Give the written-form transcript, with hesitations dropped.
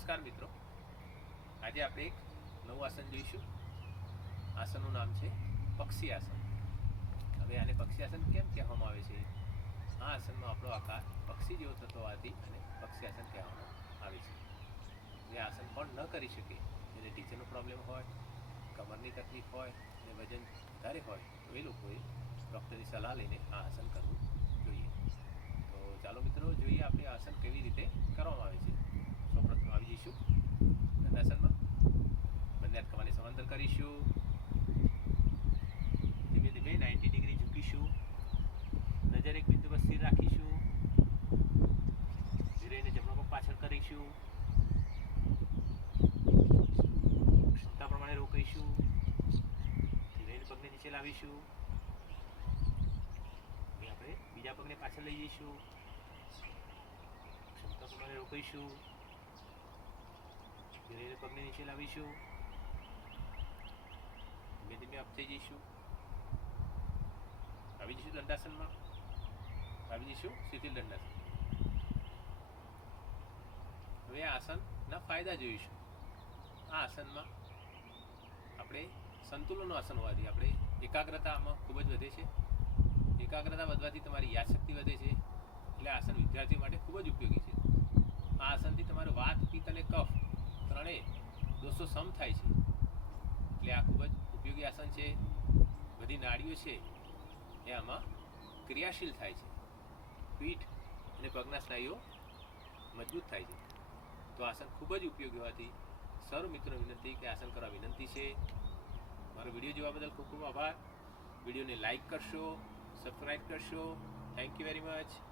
નમસ્કાર મિત્રો, આજે આપણે એક નવું આસન જોઈશું. આસનનું નામ છે પક્ષી આસન. હવે આને પક્ષી આસન કેમ કહેવામાં આવે છે? આ આસનમાં આપણો આકાર પક્ષી જેવો થતો હોવાથી અને પક્ષી આસન કહેવામાં આવે છે. જે આસન પણ ન કરી શકે, જેને ટીચરનો પ્રોબ્લેમ હોય, કમરની તકલીફ હોય અને વજન વધારે હોય, તો એ લોકોએ ડૉક્ટરની સલાહ લઈને આ આસન કરવું જોઈએ. તો ચાલો મિત્રો, જોઈએ આપણે આસન કેવી રીતે કરવામાં આવે છે. સૌપ્રથમ આવી જઈશું દંડાસનમાં. બંને હાથ કમાની સમાંતર કરીશું. ધીમે ધીમે 90 ડિગ્રી ઝૂકીશું. નજર એક બિંદુ પર સ્થિર રાખીશું. ધીરે એને જમણો પગ પાછળ કરીશું. ક્ષમતા પ્રમાણે રોકીશું. ધીરે એને પગને નીચે લાવીશું. હવે આપણે બીજા પગને પાછળ લઈ જઈશું. ક્ષમતા પ્રમાણે રોકીશું. ધીરે પગને નીચે લાવીશું. ધીમે ધીમે અપ થઈ જઈશું. આવી જઈશું દંડાસનમાં. આવી જઈશું શિથિલ દંડાસન. હવે આ આસનના ફાયદા જોઈશું. આ આસનમાં આપણે સંતુલનનું આસન હોવાથી આપણે એકાગ્રતા આમાં ખૂબ જ વધે છે. એકાગ્રતા વધવાથી તમારી યાદશક્તિ વધે છે. એટલે આસન વિદ્યાર્થીઓ માટે ખૂબ જ ઉપયોગી છે. આ આસનથી તમારું વાત, પિત્ત અને કફ ત્રણેય દોષો સમ થાય છે. એટલે આ ખૂબ જ ઉપયોગી આસન છે. બધી નાડીઓ છે એ આમાં ક્રિયાશીલ થાય છે. પીઠ અને પગના સ્નાયુઓ મજબૂત થાય છે. તો આસન ખૂબ જ ઉપયોગી હોવાથી સર્વ મિત્રો વિનંતી કે આસન કરવા વિનંતી છે. મારો વિડીયો જોવા બદલ ખૂબ ખૂબ આભાર. વિડીયોને લાઈક કરશો, સબસ્ક્રાઈબ કરશો. Thank you very much.